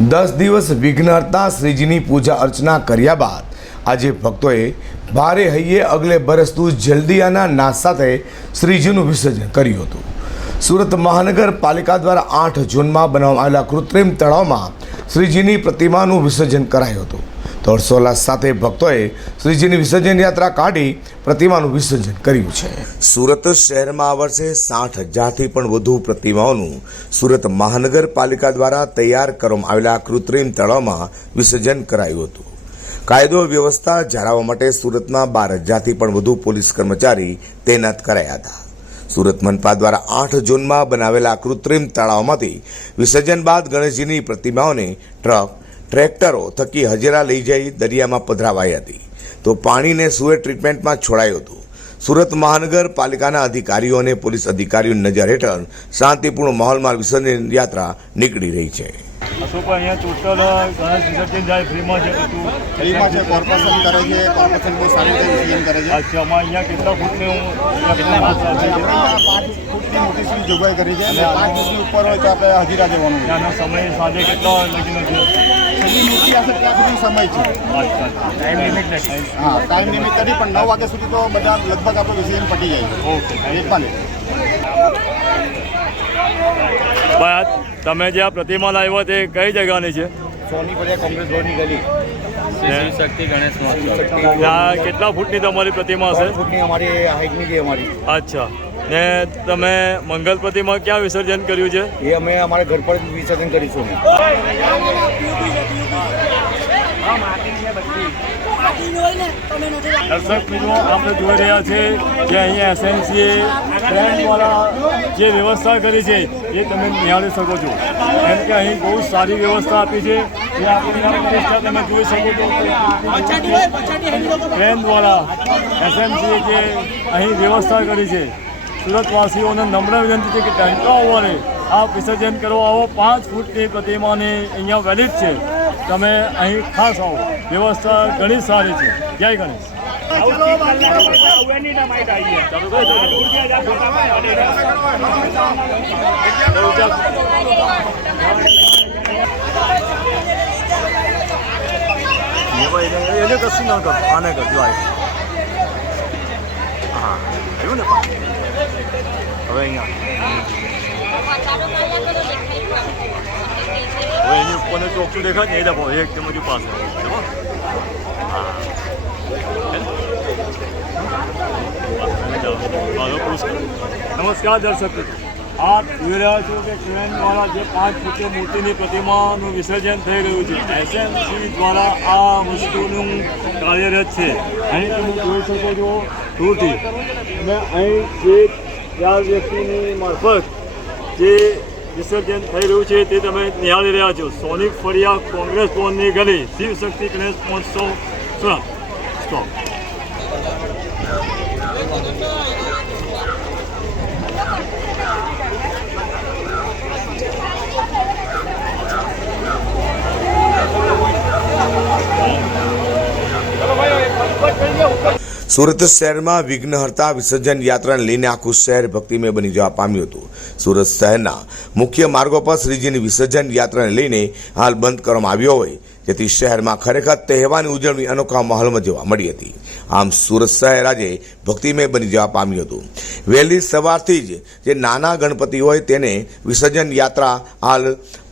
દસ દિવસ વિઘ્નહર્તા શ્રીજીની પૂજા અર્ચના કર્યા બાદ આજે ભક્તોએ ભારે હૈયે અગલે બરસતું જલ્દીયાના નાશ સાથે શ્રીજીનું વિસર્જન કર્યું હતું. સુરત મહાનગરપાલિકા દ્વારા આઠ જૂનમાં બનાવવામાં આવેલા કૃત્રિમ તળાવમાં શ્રીજીની પ્રતિમાનું વિસર્જન કરાયું હતું. હર્ષોલ્લાસ સાથે ભક્તોએ શ્રીજીની વિસર્જન યાત્રા કાઢી પ્રતિમાનું વિસર્જન કર્યું છે. સુરત શહેરમાં આ વર્ષે સાઠ હજારથી પણ વધુ પ્રતિમાઓનું સુરત મહાનગરપાલિકા દ્વારા તૈયાર કરવામાં આવેલા કૃત્રિમ તળાવમાં વિસર્જન કરાયું હતું. કાયદો વ્યવસ્થા જાળવવા માટે સુરતમાં બાર હજારથી પણ વધુ પોલીસ કર્મચારી તૈનાત કરાયા હતા. સુરત મનપા દ્વારા આઠ જૂનમાં બનાવેલા કૃત્રિમ તળાવમાંથી વિસર્જન બાદ ગણેશજીની પ્રતિમાઓને ટ્રક ટ્રેક્ટરો થકી હજેરા લઈ જઈ દરિયામાં પધરાવાઈ હતી. તો પાણીને સુએ ટ્રીટમેન્ટમાં છોડાયું હતું. સુરત મહાનગરપાલિકાના અધિકારીઓ અને પોલીસ અધિકારીઓની નજર હેઠળ શાંતિપૂર્ણ માહોલમાં વિસર્જન યાત્રા નીકળી રહી છે. અશોકભાઈ અહીંયા ટોટલ ગણેશ વિસર્જન જાય ફ્રીમાં છે ફ્રીમાં છે કોર્પોરેશન કરે છે કોર્પોરેશન બહુ સારી રીતે વિસર્જન કરે છે. અચ્છા અમારે અહીંયા કેટલા ફૂટની કેટલા પાંચ ફૂટની મોટી સીટ જોગવાઈ કરી છે. અને પાંચ ફૂટની ઉપર હોય તો આપણે હજીરા જવાનું સમય સાંજે કેટલા લગીનો છે? છેલ્લી મૂર્તિ હશે ત્યાં સુધી સમય છે. ટાઈમ લિમિટ ને હા ટાઈમ લિમિટ નથી પણ નવ વાગ્યા સુધી તો બધા લગભગ આપણું ડિસિઝન પટી જાય. ઓકે એકમાં તમે જે આ પ્રતિમા લાવ્યા તે કઈ જગાની છે? સોની પડિયા કોંગ્રેસ રોડની ગલી. શ્રી શક્તિ ગણેશ મહોત્સવ. કેટલા ફૂટની તમારી પ્રતિમા છે ફૂટની અમારી હાઈટની અમારી. અચ્છા. ને તમે મંગલ પ્રતિમા ક્યાં વિસર્જન કર્યું છે? એ અમે અમારા ઘર પર વિસર્જન કરીશું. દર્શક મિત્રો આપણે જોઈ રહ્યા છે કે અહીંયા એસએમસીએ ટ્રેનવાળા જે વ્યવસ્થા કરી છે એ તમે નિહાળી શકો છો. કેમ કે અહીં બહુ સારી વ્યવસ્થા આપી છે. એ આપણી તમે જોઈ શકો છો. ટ્રેન દ્વારા એસએમસીએ જે અહીં વ્યવસ્થા કરી છે. સુરતવાસીઓને નમ્ર વિનંતી છે કે ટેન્કાઓને આ વિસર્જન કરવા આવો પાંચ ફૂટની પ્રતિમાને અહીંયા વેલિડ છે. તમે અહીં ખાસ આવો. વ્યવસ્થા ઘણી સારી છે. જય ગણેશ. એને કશું ના કરો. આને કરજો આવ્યું ને હવે અહીંયા. હવે એની ઉપરને ચોખ્ખું દેખાય ને એ દફો એક ચમચું પાસે. જમો હા. નમસ્કાર, દર્શક આ જોઈ રહ્યા છો કે ક્રેન દ્વારા જે પાંચ ફૂટની મૂર્તિની પ્રતિમાનું વિસર્જન થઈ રહ્યું છે. એસએમસી દ્વારા આ વસ્તુનું કાર્યરત છે. અહીં તમે જોઈ શકો છો દૂરથી અને અહીં જે ચાર વ્યક્તિની મારફત જે વિસર્જન થઈ રહ્યું છે તે તમે નિહાળી રહ્યા છો. સોનિક ફળિયા, કોંગ્રેસ ભવનની ગલી. શિવ શક્તિ ગણેશ મહોત્સવ. સુરત સ્ટોપ સુરત શહેરમાં વિઘ્નહર્તા વિસર્જન યાત્રાને લઈને આખું શહેર ભક્તિમય બની જવા પામ્યું હતું. સુરત શહેરના મુખ્ય માર્ગો પર શ્રીજીની વિસર્જન યાત્રાને લઈને હાલ બંધ કરવામાં આવ્યો હોય, જેથી શહેરમાં ખરેખર તહેવારની ઉજવણી અનોખા માહોલમાં જોવા મળી હતી. આમ સુરત શહેર આજે ભક્તિમય બની જવા પામ્યું હતું. વહેલી સવારથી જ જે નાના ગણપતિ હોય તેને વિસર્જન યાત્રા હાલ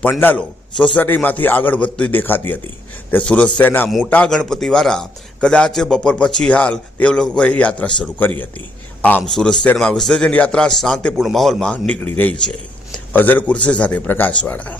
પંડાલો સોસાયટીમાંથી આગળ વધતી દેખાતી હતી. તે સુરત શહેરના મોટા ગણપતિવાળા કદાચ બપોર પછી હાલ તે લોકોએ યાત્રા શરૂ કરી હતી. આમ સુરત શહેરમાં વિસર્જન યાત્રા શાંતિપૂર્ણ માહોલમાં નીકળી રહી છે. અઝર કુર્સી સાથે પ્રકાશવાળા.